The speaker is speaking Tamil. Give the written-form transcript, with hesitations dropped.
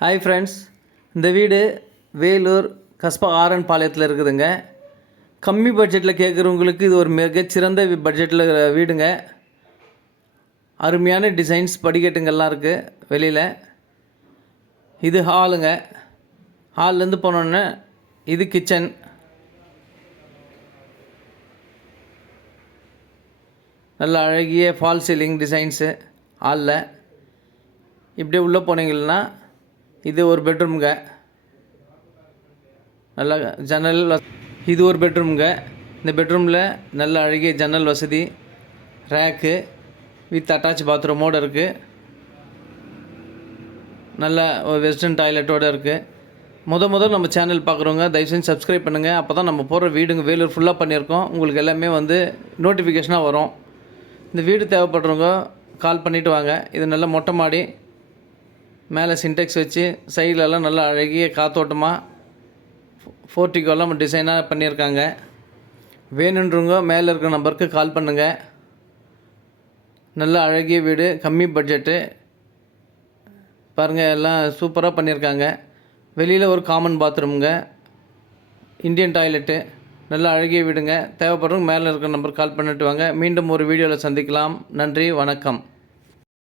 ஹாய் ஃப்ரெண்ட்ஸ், இந்த வீடு வேலூர் கஸ்பா ஆர்என் பாளையத்தில் இருக்குதுங்க. கம்மி பட்ஜெட்டில் கேட்குறவங்களுக்கு இது ஒரு மிகச்சிறந்த பட்ஜெட்டில் வீடுங்க. அருமையான டிசைன்ஸ், படிக்கட்டுங்கள்லாம் இருக்குது வெளியில். இது ஹாலுங்க. ஹால்லேருந்து போனோன்னே இது கிச்சன். நல்ல அழகிய ஃபால் சீலிங் டிசைன்ஸு ஹாலில். இப்படியே உள்ளே போனீங்கன்னா இது ஒரு பெட்ரூம்ங்க. நல்ல ஜன்னல் இது ஒரு பெட்ரூம்ங்க. இந்த பெட்ரூமில் நல்ல அழகிய ஜன்னல் வசதி, ரேக்கு வித் அட்டாச் பாத்ரூமோடு இருக்குது. நல்ல வெஸ்டர்ன் டாய்லெட்டோடு இருக்குது. முதல் நம்ம சேனல் பார்க்குறவங்க தயவுசெஞ்சு சப்ஸ்கிரைப் பண்ணுங்கள். அப்போ தான் நம்ம போடுற வீடுங்க வேலூர் ஃபுல்லாக பண்ணியிருக்கோம். உங்களுக்கு எல்லாமே நோட்டிஃபிகேஷனாக வரும். இந்த வீடு தேவைப்படுறவங்க கால் பண்ணிவிட்டு வாங்க. இது நல்ல மொட்டை மாடி, மேலே சின்டெக்ஸ் வச்சு சைட்லலாம் நல்லா அழகிய காத்தோட்டமாக ஃபோர்ட்டிக்கோலாம் டிசைனாக பண்ணியிருக்காங்க. வேணுன்றவங்க மேலே இருக்கிற நம்பருக்கு கால் பண்ணுங்கள். நல்ல அழகிய வீடு, கம்மி பட்ஜெட்டு பாருங்கள். எல்லாம் சூப்பராக பண்ணியிருக்காங்க. வெளியில் ஒரு காமன் பாத்ரூமுங்க, இந்தியன் டாய்லெட்டு. நல்ல அழகிய வீடுங்க. தேவைப்படுறவங்க மேலே இருக்கிற நம்பருக்கு கால் பண்ணிட்டு வாங்க. மீண்டும் ஒரு வீடியோவில் சந்திக்கலாம். நன்றி, வணக்கம்.